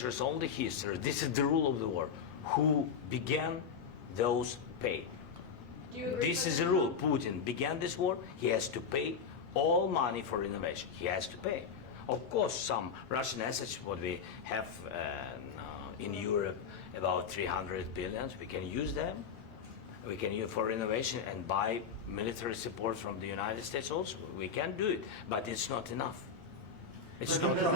It's all the history. This is the rule of the war. Who began, those pay. This is the rule. Putin began this war. He has to pay all money for innovation. He has to pay. Of course, some Russian assets, what we have in Europe, about 300 billion, we can use them. We can use for innovation and buy military support from the United States also. We can do it, but it's not enough. It's not enough.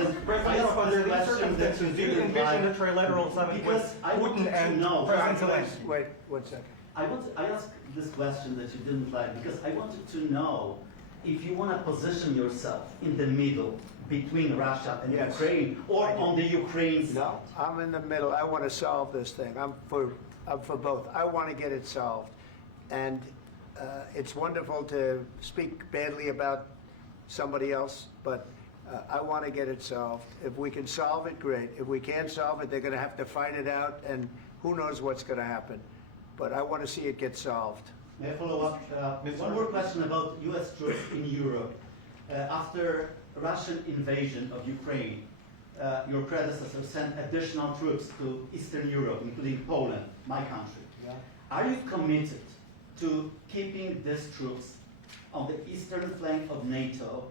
Under these circumstances, do you envision a trilateral summit with Putin and President Zelensky? Wait 1 second. I asked this question that you didn't like because I wanted to know if you want to position yourself in the middle between Russia and Yes. Ukraine, or on the Ukraine side. No, I'm in the middle. I want to solve this thing. I'm for both. I want to get it solved. And it's wonderful to speak badly about somebody else, but I want to get it solved. If we can solve it, great. If we can't solve it, they're going to have to fight it out, and who knows what's going to happen. But I want to see it get solved. May I follow up? One more question about U.S. troops in Europe. After Russian invasion of Ukraine, your predecessor sent additional troops to Eastern Europe, including Poland, my country. Yeah. Are you committed to keeping these troops on the eastern flank of NATO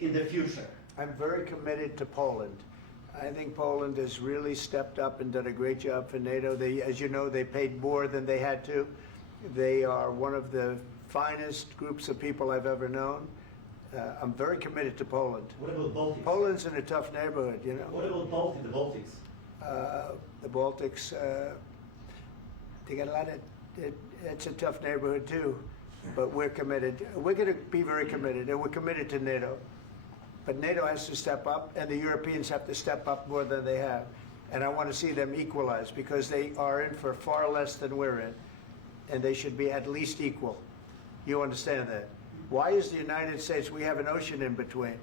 in the future? I'm very committed to Poland. I think Poland has really stepped up and done a great job for NATO. They, as you know, they paid more than they had to. They are one of the finest groups of people I've ever known. I'm very committed to Poland. What about Baltics? Poland's in a tough neighborhood, you know. What about the Baltics? The Baltics, they got a lot of, it's a tough neighborhood too, but we're committed. We're going to be very committed, and we're committed to NATO. But NATO has to step up, and the Europeans have to step up more than they have. And I want to see them equalize, because they are in for far less than we're in, and they should be at least equal. You understand that? Why is the United States, we have an ocean in between,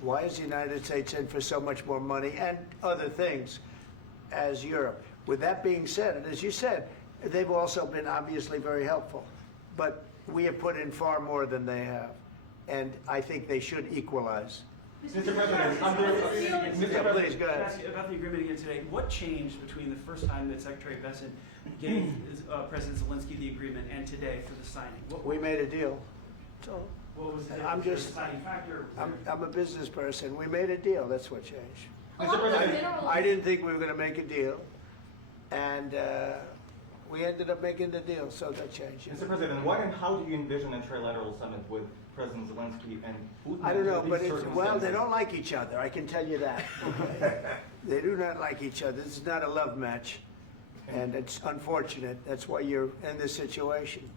why is the United States in for so much more money and other things as Europe? With that being said, and as you said, they've also been obviously very helpful, but we have put in far more than they have, and I think they should equalize. Mr. President, Please, go ahead. Ask you about the agreement again today. What changed between the first time that Secretary Bessent gave President Zelensky the agreement and today for the signing? We made a deal. So What was the I'm just, deciding factor? I'm a business person. We made a deal. That's what changed. Mr. President, I didn't think we were going to make a deal, and we ended up making the deal, so that changed. Mr. President, what and how do you envision a trilateral summit with President Zelensky and Putin? I don't know, under but these well, they circumstances? don't like each other. I can tell you that. Okay? They do not like each other. This is not a love match, and it's unfortunate. That's why you're in this situation.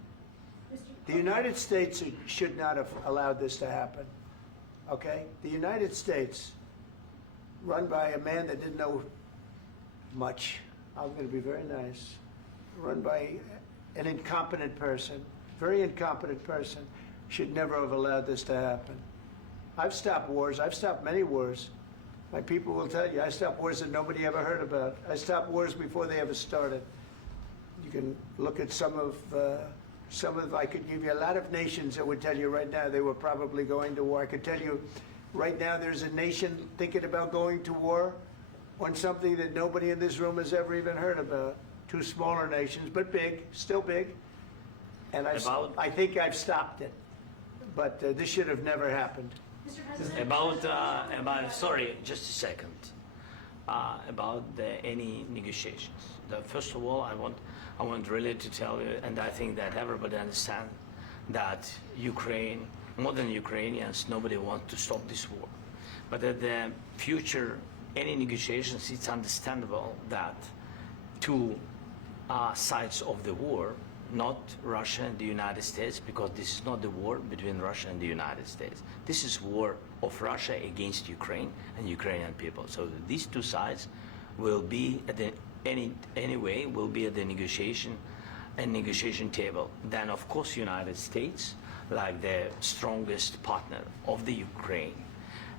The United States should not have allowed this to happen. Okay? The United States, run by a man that didn't know much. I'm going to be very nice. Run by an incompetent person, very incompetent person, should never have allowed this to happen. I've stopped wars. I've stopped many wars. My people will tell you, I stopped wars that nobody ever heard about. I stopped wars before they ever started. You can look at some of, I could give you a lot of nations that would tell you right now they were probably going to war. I could tell you right now there's a nation thinking about going to war on something that nobody in this room has ever even heard about. Two smaller nations, but big, still big. And I think I've stopped it. But this should have never happened. Mr. President, Sorry, just a second. About any negotiations. First of all, I want really to tell you, and I think that everybody understands that Ukraine, more than Ukrainians, nobody wants to stop this war. But at the future, any negotiations, it's understandable that two sides of the war, not Russia and the United States, because this is not the war between Russia and the United States. This is war of Russia against Ukraine and Ukrainian people. So these two sides will be at the anyway will be at the negotiation table. Then of course United States, like the strongest partner of the Ukraine,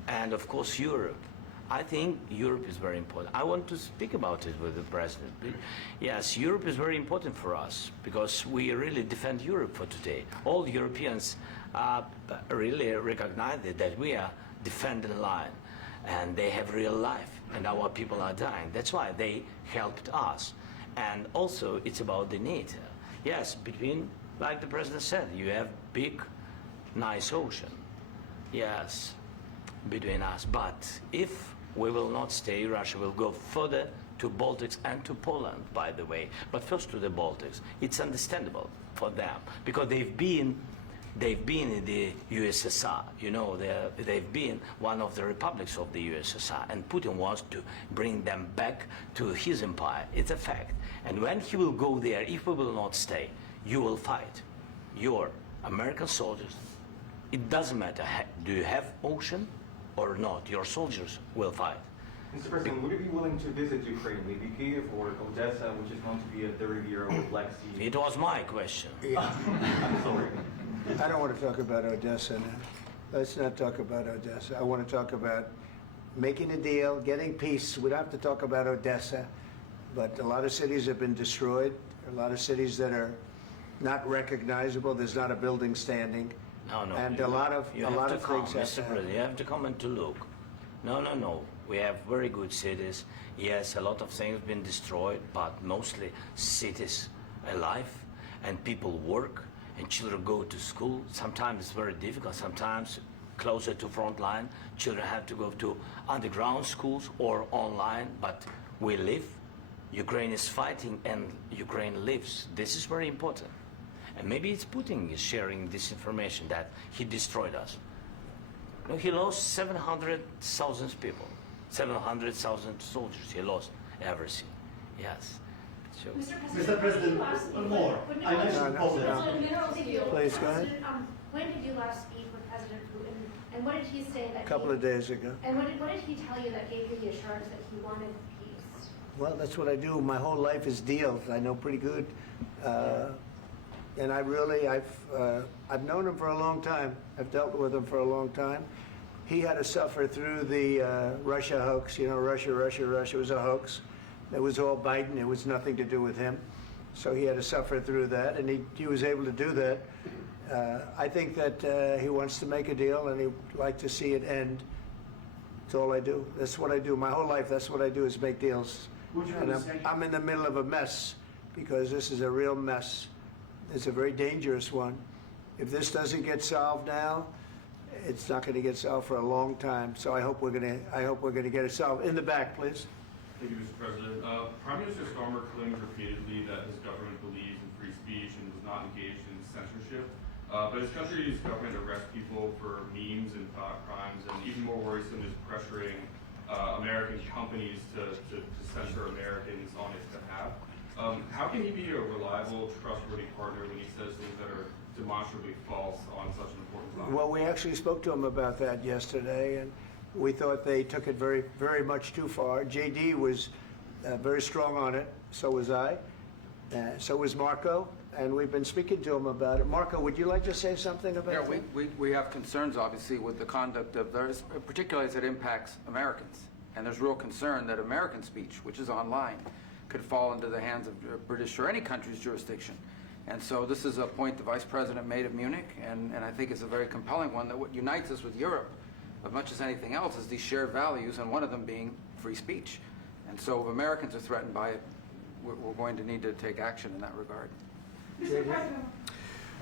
and of course Europe. I think Europe is very important. I want to speak about it with the President. Yes, Europe is very important for us because we really defend Europe for today. All Europeans really recognize that we are defending the line. and they have real life, and our people are dying. That's why they helped us. And also, it's about the NATO. Yes, between, like the president said, you have big, nice ocean. Yes, between us. But if we will not stay, Russia will go further to Baltics and to Poland, by the way. But first to the Baltics. It's understandable for them because they've been in the USSR. You know, they've been one of the republics of the USSR, and Putin wants to bring them back to his empire. It's a fact. And when he will go there, if we will not stay, you will fight. Your American soldiers, it doesn't matter, do you have ocean or not, your soldiers will fight. Mr. President, would you be willing to visit Ukraine, maybe Kiev or Odessa, which is known to be a 30-year-old Black Sea? It was my question. I'm sorry. I don't want to talk about Odessa now. Let's not talk about Odessa. I want to talk about making a deal, getting peace. We don't have to talk about Odessa, but a lot of cities have been destroyed. A lot of cities that are not recognizable. There's not a building standing. No, And a lot of things have Mr. President, you have to come and to look. No. We have very good cities. Yes, a lot of things have been destroyed, but mostly cities alive, and people work, and children go to school. Sometimes it's very difficult. Sometimes closer to front line, children have to go to underground schools or online, but we live. Ukraine is fighting, and Ukraine lives. This is very important. And maybe it's Putin is sharing this information that he destroyed us. No, he lost 700,000 people, 700,000 soldiers. He lost everything. Yes. So, Mr. President, one more. I mentioned Poland. Please, go ahead. When did you last speak with President Putin, and what did he say that? A couple of days ago. And what did he tell you that gave you the assurance that he wanted peace? Well, that's what I do. My whole life is deals. I know pretty good. And I've known him for a long time. I've dealt with him for a long time. He had to suffer through the Russia hoax. You know, Russia was a hoax. It was all Biden. It was nothing to do with him. So he had to suffer through that, and he was able to do that. I think that he wants to make a deal, and he'd like to see it end. That's all I do. That's what I do. My whole life, that's what I do is make deals. And I'm in the middle of a mess because this is a real mess. It's a very dangerous one. If this doesn't get solved now, it's not going to get solved for a long time. So I hope we're going to get it solved. In the back, please. Thank you, Mr. President. Prime Minister Starmer claimed repeatedly that his government believes in free speech and was not engaged in censorship. But his country's government arrests people for memes and thought crimes, and even more worrisome is pressuring American companies to censor Americans on its behalf. How can he be a reliable, trustworthy partner when he says things that are demonstrably false on such an important topic? Well, we actually spoke to him about that yesterday, and we thought they took it very, very much too far. JD was very strong on it. So was I. So was Marco. And we've been speaking to him about it. Marco, would you like to say something about that? We have concerns, obviously, with the conduct of theirs, particularly as it impacts Americans. And there's real concern that American speech, which is online, could fall into the hands of British or any country's jurisdiction. And so this is a point the Vice President made at Munich, and I think it's a very compelling one, that what unites us with Europe, as much as anything else, is these shared values, and one of them being free speech. And so if Americans are threatened by it, we're going to need to take action in that regard. Mr. President.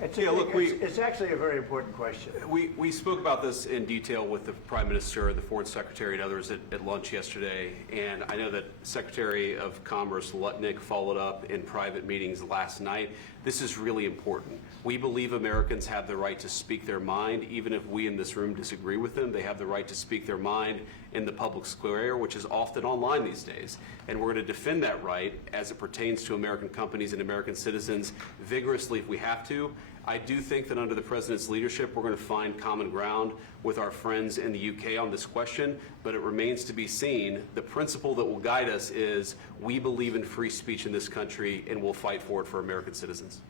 It's actually a very important question. We spoke about this in detail with the Prime Minister, the Foreign Secretary, and others at lunch yesterday. And I know that Secretary of Commerce Lutnick followed up in private meetings last night. This is really important. We believe Americans have the right to speak their mind, even if we in this room disagree with them. They have the right to speak their mind in the public square, which is often online these days. And we're going to defend that right as it pertains to American companies and American citizens vigorously if we have to. I do think that under the President's leadership, we're going to find common ground with our friends in the UK on this question, but it remains to be seen. The principle that will guide us is we believe in free speech in this country, and we'll fight for it for American citizens.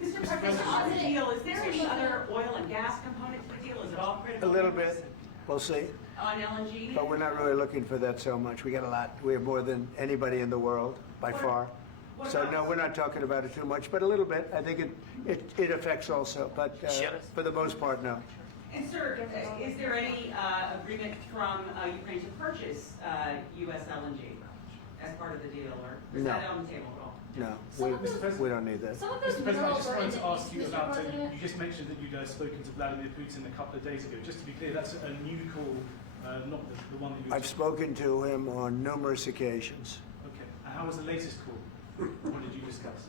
Mr. President, on the deal, is there any other oil and gas component to the deal? Is it all critical? A little bit. We'll see. On LNG? But we're not really looking for that so much. We got a lot. We have more than anybody in the world, by far. So no, we're not talking about it too much, but a little bit. I think it affects also, but for the most part, no. And sir, is there any agreement from Ukraine to purchase U.S. LNG as part of the deal, or is No. that on the table at all? No, Some of those- we don't need that. Some of those Mr. President, I minerals just are in wanted the to ask east, you Mr. about, President. you just mentioned that you'd spoken to Vladimir Putin a couple of days ago. Just to be clear, that's a new call, not the one that you were I've spoken to him on numerous occasions. Okay. And how was the latest call? What did you discuss?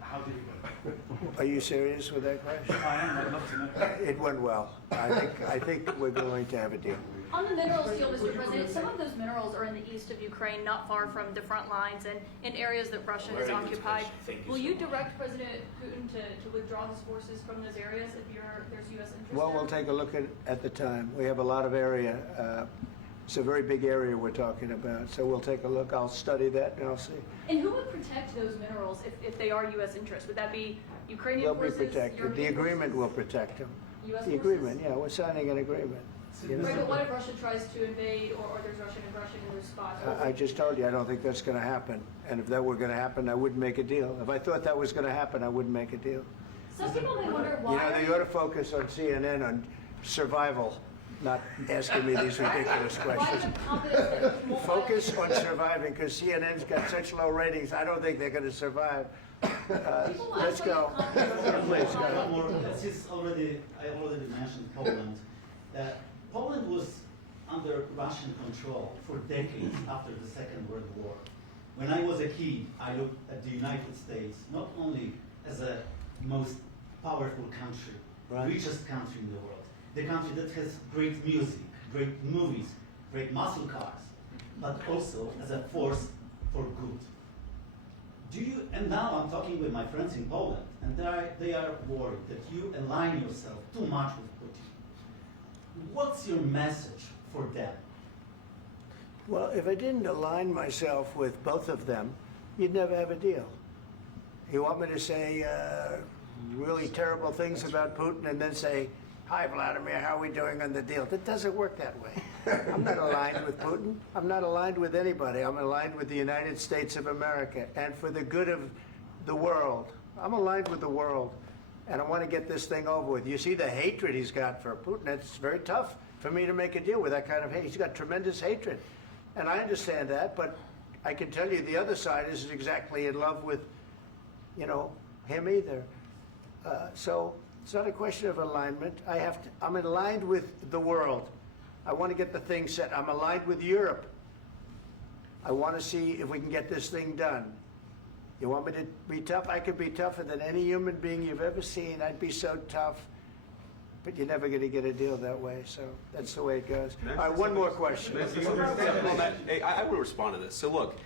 How did it go? Are you serious with that question? I am, I'd love to know. It went well. I think we're going to have a deal. On the minerals deal, Mr. President, some of those minerals are in the east of Ukraine, not far from the front lines and in areas that Russia has Very good occupied. question. Thank you Will so you much. direct President Putin to withdraw his forces from those areas if there's U.S. interest Well, there? we'll take a look at the time. We have a lot of area. It's a very big area we're talking about, so we'll take a look. I'll study that and I'll see. And who would protect those minerals if they are U.S. interests? Would that be Ukrainian They'll be forces? protected. The European agreement will forces? protect them. U.S. The forces? agreement, yeah, we're signing an agreement. You know? Right, but what if Russia tries to invade or there's Russian aggression in those spots? I just told you, I don't think that's going to happen. And if that were going to happen, I wouldn't make a deal. If I thought that was going to happen, I wouldn't make a deal. Some people may wonder You why. know, they ought to focus on CNN on survival, not asking me these ridiculous Why questions. the confidence that you won't Focus on surviving, because CNN's got such low ratings, I don't think they're going to survive. Let's go. Please, go ahead. One more, since I already mentioned Poland. Poland was under Russian control for decades after the Second World War. When I was a kid, I looked at the United States not only as a most powerful country, Right. richest country in the world, the country that has great music, great movies, great muscle cars, but also as a force for good. And now I'm talking with my friends in Poland, and they are worried that you align yourself too much with Putin. What's your message for them? Well, if I didn't align myself with both of them, you'd never have a deal. You want me to say really terrible things about Putin and then say, "Hi, Vladimir, how are we doing on the deal?" That doesn't work that way. I'm not aligned with Putin. I'm not aligned with anybody. I'm aligned with the United States of America and for the good of the world. I'm aligned with the world, and I want to get this thing over with. You see the hatred he's got for Putin. It's very tough for me to make a deal with that kind of hate. He's got tremendous hatred, and I understand that, but I can tell you the other side isn't exactly in love with, him either. So it's not a question of alignment. I'm aligned with the world. I want to get the thing set. I'm aligned with Europe. I want to see if we can get this thing done. You want me to be tough? I could be tougher than any human being you've ever seen. I'd be so tough. But you're never going to get a deal that way. So that's the way it goes. All right, one more question. I will respond to this. So look,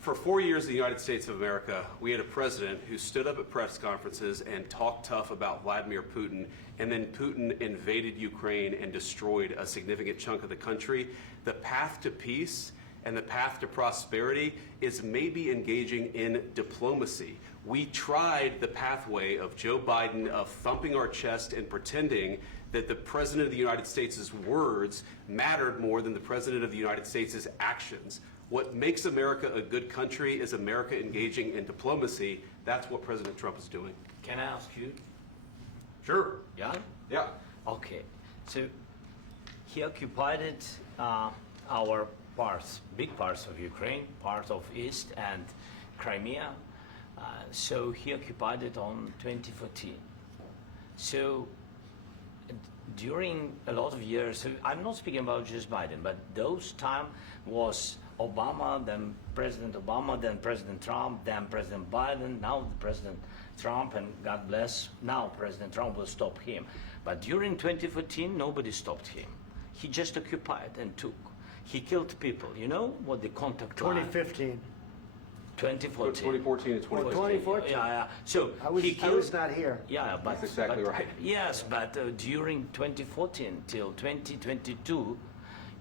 for 4 years in the United States of America, we had a president who stood up at press conferences and talked tough about Vladimir Putin, and then Putin invaded Ukraine and destroyed a significant chunk of the country. The path to peace and the path to prosperity is maybe engaging in diplomacy. We tried the pathway of Joe Biden of thumping our chest and pretending that the President of the United States' words mattered more than the President of the United States' actions. What makes America a good country is America engaging in diplomacy. That's what President Trump is doing. Can I ask you? Sure. Yeah? Yeah. Okay. So he occupied our parts, big parts of Ukraine, part of East and Crimea. So he occupied it on 2014. So during a lot of years, so I'm not speaking about just Biden, but those time was Obama, then President Obama, then President Trump, then President Biden, now President Trump, and God bless, now President Trump will stop him. But during 2014, nobody stopped him. He just occupied and took. He killed people. You know what the contact line? 2015. 2014. 2014 and 2015. 2014. Yeah. So I was he killed, not here. Yeah, but That's exactly right. Yes, but during 2014 till 2022,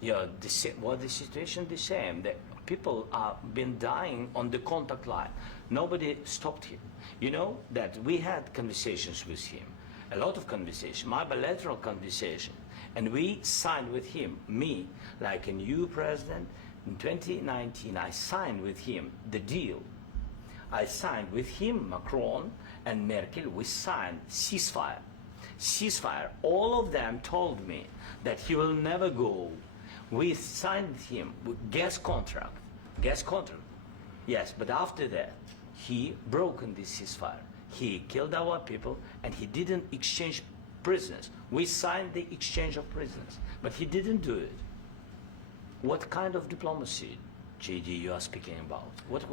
the situation the same. The people have been dying on the contact line. Nobody stopped him. You know that we had conversations with him, a lot of conversation, my bilateral conversation, and we signed with him, me, like a new president. In 2019, I signed with him the deal. I signed with him, Macron and Merkel, we signed ceasefire. ceasefire. All of them told me that he will never go. We signed him with gas contract. Yes, but after that, he broken this ceasefire. He killed our people, and he didn't exchange prisoners. We signed the exchange of prisoners, but he didn't do it. What kind of diplomacy, JD, you are speaking about? What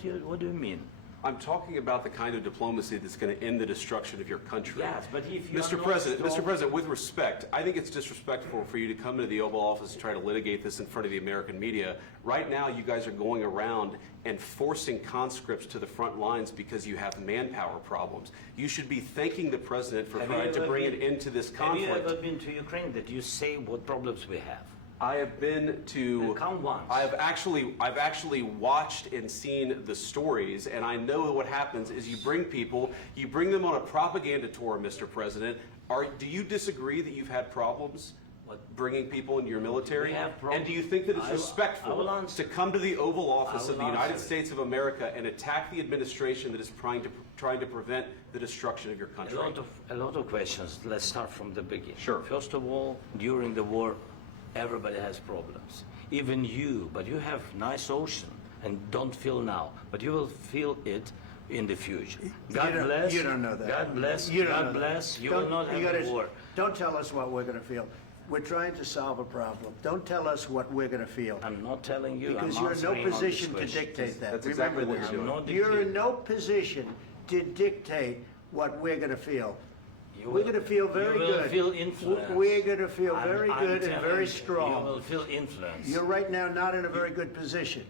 do you mean? I'm talking about the kind of diplomacy that's going to end the destruction of your country. Yes, but if you Mr. President, with respect, I think it's disrespectful for you to come into the Oval Office and try to litigate this in front of the American media. Right now, you guys are going around and forcing conscripts to the front lines because you have manpower problems. You should be thanking the President for trying to bring an end to this conflict. Have you ever been to Ukraine that you say what problems we have? I have been to. Count once. I've actually watched and seen the stories, and I know what happens is you bring them on a propaganda tour, Mr. President. Do you disagree that you've had problems bringing people into your military? And do you think that it's respectful to come to the Oval Office of the United States of America and attack the administration that is trying to prevent the destruction of your country? A lot of questions. Let's start from the beginning. Sure. First of all, during the war, everybody has problems. Even you, but you have nice ocean and don't feel now, but you will feel it in the future. God bless. You don't know that. God bless. You don't God know bless. that. You will not have a war. Don't tell us what we're going to feel. We're trying to solve a problem. Don't tell us what we're going to feel. I'm not telling you. Because I'm you're in no answering on position this to question. dictate that. That's Remember exactly what this. you're doing. You're in no position to dictate what we're going to feel. You We're will- going to feel very you will good. feel influenced. We're going to feel very I'm good and telling very you, strong. You will feel influence. You're right now not in a very good position.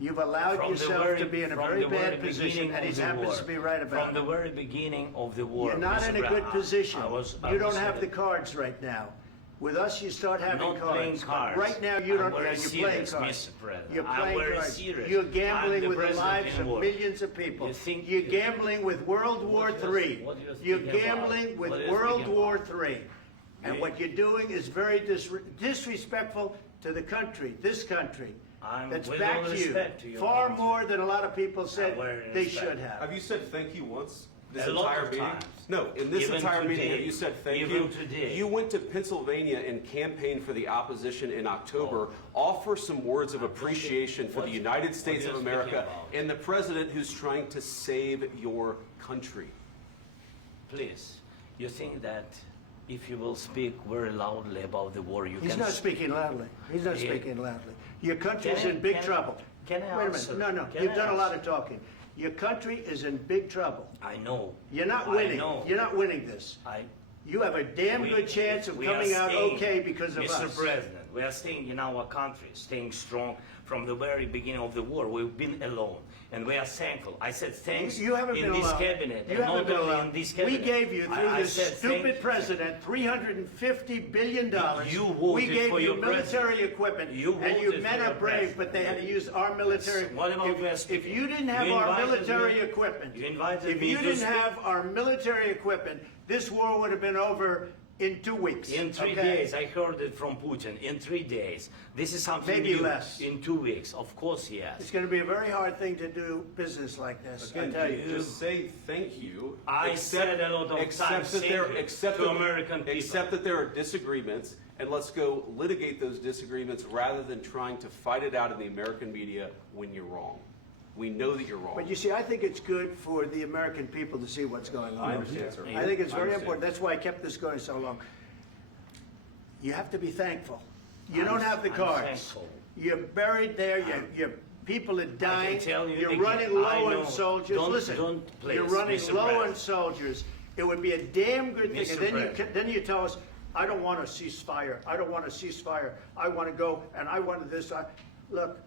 You've allowed From the yourself very- to be in a from very the bad very position, beginning and he of the happens war. to be right about From the it. very beginning of the war. You're not Mr. in a good Brown, position. I You don't was have the cards right now. With us, you start having not cards. playing cards. Right now, you I'm don't. very You're playing serious, cards. Mr. President. You're I'm playing very cards. serious. You're I'm gambling the with the president lives in of war. millions of people. You think- You're gambling with World War III. what you're You're speaking about? gambling with What you're World speaking War about? III. And what you're doing is very disrespectful to the country, this country. That's with back all to respect to you. your Far country. more than a lot of people said very they respect. should have. Have you said thank you once? This A lot entire of meeting? times. No, in this Even entire meeting, today. have you said thank Even you? today. You went to Pennsylvania and campaigned for the opposition in October. Offer some words of appreciation for the United States what of you're speaking America about? and the president who's trying to save your country. Please, you think that if you will speak very loudly about the war, you He's can... not speaking loudly. He's not Yeah. speaking loudly. Your country is Can I- in big can I- trouble. can I Wait a answer? minute. No. Can You've I done a lot answer? of talking. Your country is in big trouble. I know. You're not I winning. know. You're not winning this. You have a damn good chance of we are coming out staying, okay because of Mr. us. President, we are staying in our country, staying strong from the very beginning of the war. We've been alone, and we are thankful. I said thanks You haven't in been this alone. cabinet, You and haven't not been only alone. in this We cabinet. gave you, through I this said stupid president, $350 billion. You we voted gave for you your military president. equipment, You and you voted men for are your brave, president. but they had to use our military. What about West? If you didn't have You our invited military me- equipment, you invited if me you to didn't speak- have our military equipment, this war would have been over in 2 weeks. In 3 okay? days, I heard it from Putin. In 3 days, this is something Maybe new. less. In 2 weeks, of course, yes. It's going to be a very hard thing to do business like this. I Again, tell you. just say thank you. I said a lot of times thank you to American people. Accept that there are disagreements, and let's go litigate those disagreements rather than trying to fight it out in the American media when you're wrong. We know that you're wrong. But you see, I think it's good for the American people to see what's going on. I understand, sir. I think it's I very understand. important. That's why I kept this going so long. You have to be thankful. You don't have the I'm cards. thankful. You're buried there. Your people are dying. tell you You're again, running I low know. on soldiers. Don't- Listen, don't, please, you're running Mr. low on President. soldiers. It would be a damn good thing. Mr. And then President. then you tell us, I don't want a ceasefire. I don't want a ceasefire. I want to go and I want this. Look,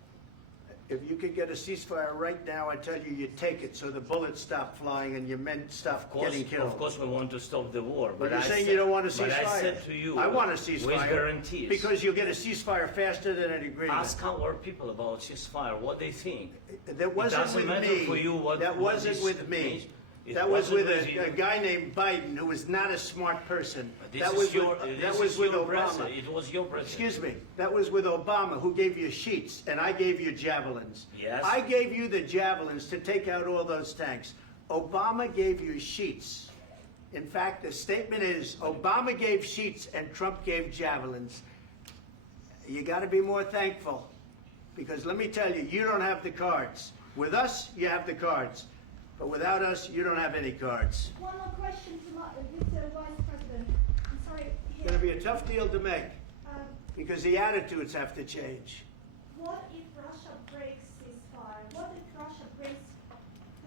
if you could get a ceasefire right now, I tell you, you take it so the bullets stop flying and your men stop getting killed. Of course, we want to stop the war. But you're I saying said- you don't want a ceasefire. But I said to you, I want a with ceasefire. guarantees. Because you'll get a ceasefire faster than an agreement. Ask our people about ceasefire, what they think. That wasn't doesn't with matter me. for you what- That what wasn't this with me. means. It That was wasn't with with a you. guy named Biden who was not a smart person. But this That is was your, with, this that was is with your Obama. president. It was your president. Excuse me. That was with Obama, who gave you sheets, and I gave you javelins. Yes. I gave you the javelins to take out all those tanks. Obama gave you sheets. In fact, the statement is Obama gave sheets and Trump gave javelins. You got to be more thankful, because let me tell you, you don't have the cards. With us, you have the cards. But without us, you don't have any cards. One more question to Mr. Vice President. I'm sorry. It's going to be a tough deal to make, because the attitudes have to change. What if Russia breaks ceasefire? What if Russia breaks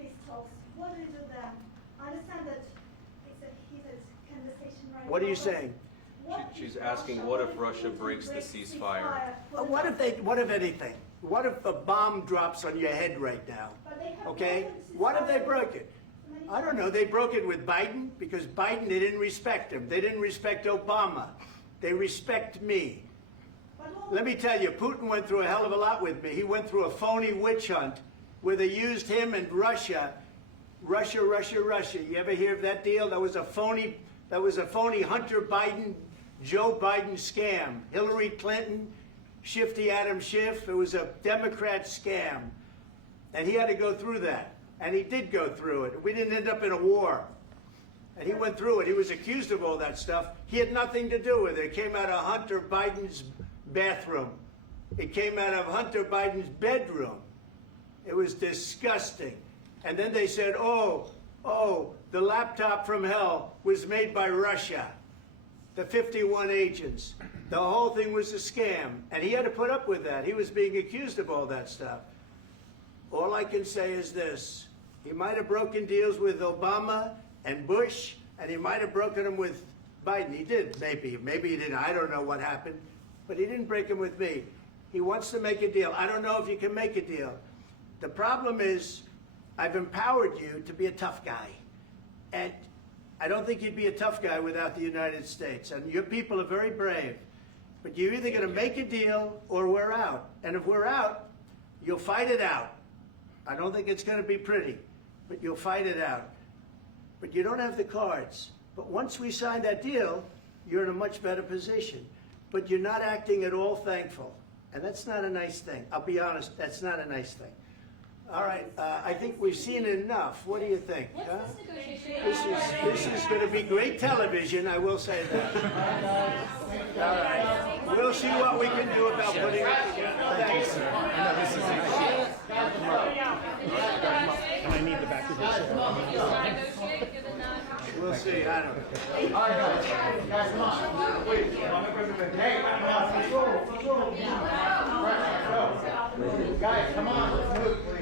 peace talks? What do you do then? I understand that it's a heated conversation right now. What are you saying? She's asking, what if Russia breaks the ceasefire? What if anything? What if a bomb drops on your head right now? Okay? What if they broke it? I don't know. They broke it with Biden, because Biden, they didn't respect him. They didn't respect Obama. They respect me. Let me tell you, Putin went through a hell of a lot with me. He went through a phony witch hunt where they used him and Russia. Russia. You ever hear of that deal? That was a phony Hunter Biden, Joe Biden scam. Hillary Clinton, Shifty Adam Schiff. It was a Democrat scam. And he had to go through that. And he did go through it. We didn't end up in a war. And he went through it. He was accused of all that stuff. He had nothing to do with it. It came out of Hunter Biden's bathroom. It came out of Hunter Biden's bedroom. It was disgusting. And then they said, oh, the laptop from hell was made by Russia. The 51 agents. The whole thing was a scam. And he had to put up with that. He was being accused of all that stuff. All I can say is this. He might have broken deals with Obama and Bush, and he might have broken them with Biden. He did, maybe. Maybe he didn't. I don't know what happened. But he didn't break them with me. He wants to make a deal. I don't know if you can make a deal. The problem is, I've empowered you to be a tough guy. And I don't think you'd be a tough guy without the United States. And your people are very brave. But you're either going to make a deal or we're out. And if we're out, you'll fight it out. I don't think it's going to be pretty, but you'll fight it out. But you don't have the cards. But once we sign that deal, you're in a much better position. But you're not acting at all thankful. And that's not a nice thing. I'll be honest, that's not a nice thing. All right, I think we've seen enough. What do you think? Huh? This is going to be great television, I will say that. All right. We'll see what we can do about putting it together. Thanks. I need the back of this. We'll see. I don't know. All right, guys, come on. Wait, hey, guys, come on. Let's move.